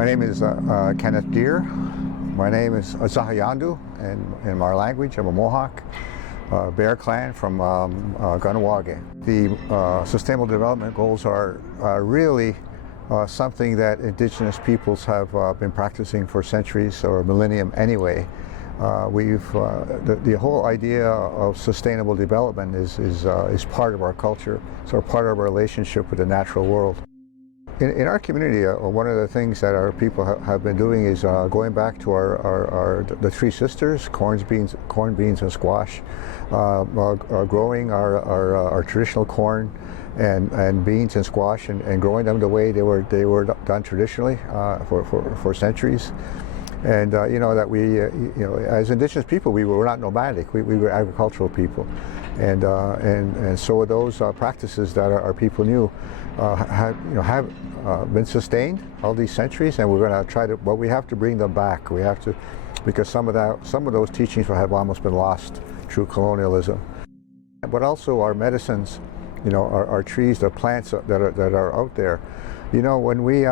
My name is Kenneth Deer. My name is Asahaién in our language. I'm a Mohawk Bear clan from Kahnawake. The Sustainable Development Goals are really something that Indigenous peoples have been practicing for centuries or millennium anyway. The whole idea of sustainable development is part of our culture, sort of part of our relationship with the natural world. In our community, one of the things that our people have been doing is going back to the three sisters, corn, beans, and squash, growing our traditional corn and beans and squash, and growing them the way they were done traditionally for centuries. And that we, as Indigenous people, we were not nomadic. We were agricultural people, and so those practices that our people knew have been sustained all these centuries, and we're going to try to. But we have to bring them back. We have to, because some of those teachings have almost been lost through colonialism. But also our medicines, our trees, the plants that are out there. When we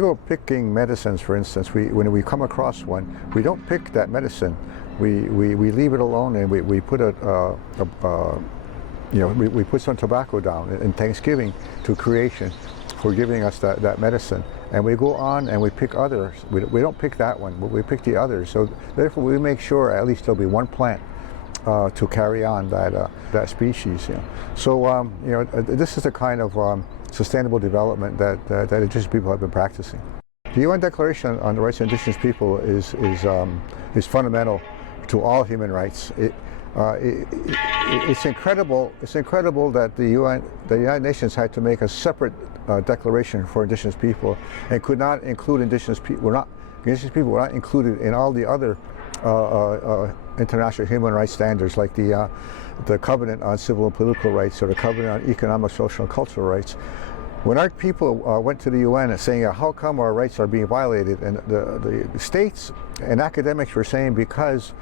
go picking medicines, for instance, when we come across one, we don't pick that medicine. We leave it alone, and we put we put some tobacco down in Thanksgiving to creation for giving us that medicine, and we go on and we pick others. We don't pick that one, but we pick the others. So therefore, we make sure at least there'll be one plant to carry on that species. So this is the kind of sustainable development that Indigenous people have been practicing. The UN Declaration on the Rights of Indigenous People is fundamental to all human rights. It's incredible. It's incredible that the United Nations had to make a separate declaration for Indigenous people and could not include Indigenous people. Indigenous people were not included in all the other international human rights standards, like the Covenant on Civil and Political Rights or the Covenant on Economic, Social, and Cultural Rights. When our people went to the UN and saying, how come our rights are being violated? And the states and academics were saying because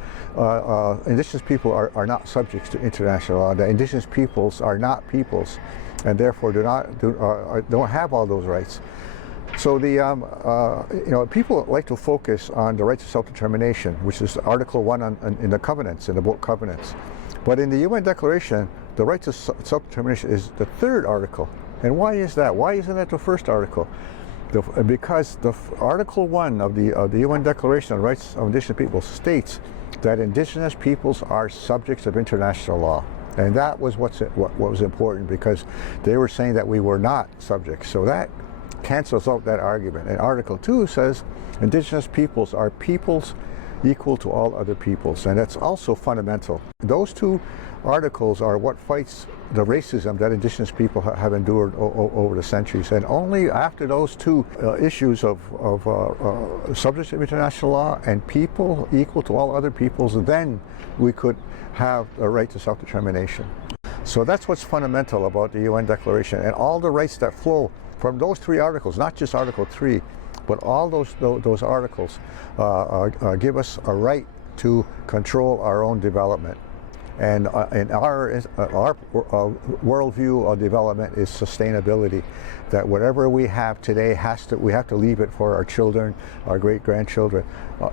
Indigenous people are not subjects to international law, that Indigenous peoples are not peoples, and therefore don't have all those rights. So people like to focus on the rights of self-determination, which is Article 1 in the covenants, in the book Covenants. But in the UN Declaration, the rights of self-determination is the third article. And why is that? Why isn't that the first article? Because Article 1 of the UN Declaration on the Rights of Indigenous Peoples states that Indigenous peoples are subjects of international law. And that was what was important, because they were saying that we were not subjects. So that cancels out that argument. And Article 2 says Indigenous peoples are peoples equal to all other peoples, and that's also fundamental. Those two articles are what fights the racism that Indigenous people have endured over the centuries, and only after those two issues of subjects of international law and people equal to all other peoples, then we could have a right to self-determination. So that's what's fundamental about the UN Declaration, and all the rights that flow from those three articles, not just Article 3, but all those articles give us a right to control our own development. And our worldview of development is sustainability. That whatever we have today we have to leave it for our children, our great-grandchildren,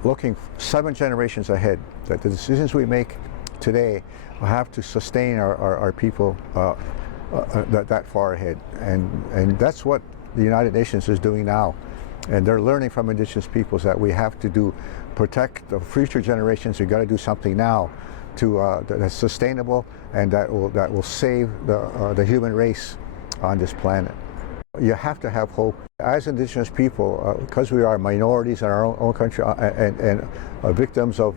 looking 7 generations ahead. That the decisions we make today will have to sustain our people that far ahead. And that's what the United Nations is doing now. And they're learning from Indigenous peoples that we have to protect the future generations. We've got to do something now that's sustainable and that will save the human race on this planet. You have to have hope. As Indigenous people, because we are minorities in our own country and victims of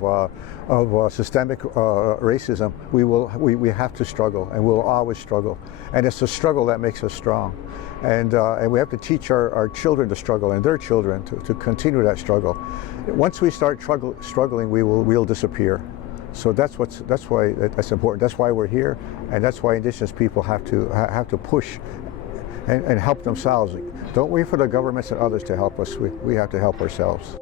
systemic racism, we have to struggle, and we'll always struggle. And it's the struggle that makes us strong. And we have to teach our children to struggle, and their children to continue that struggle. Once we start struggling, we'll disappear. So that's why that's important. That's why we're here, and that's why Indigenous people have to push and help themselves. Don't wait for the governments and others to help us. We have to help ourselves.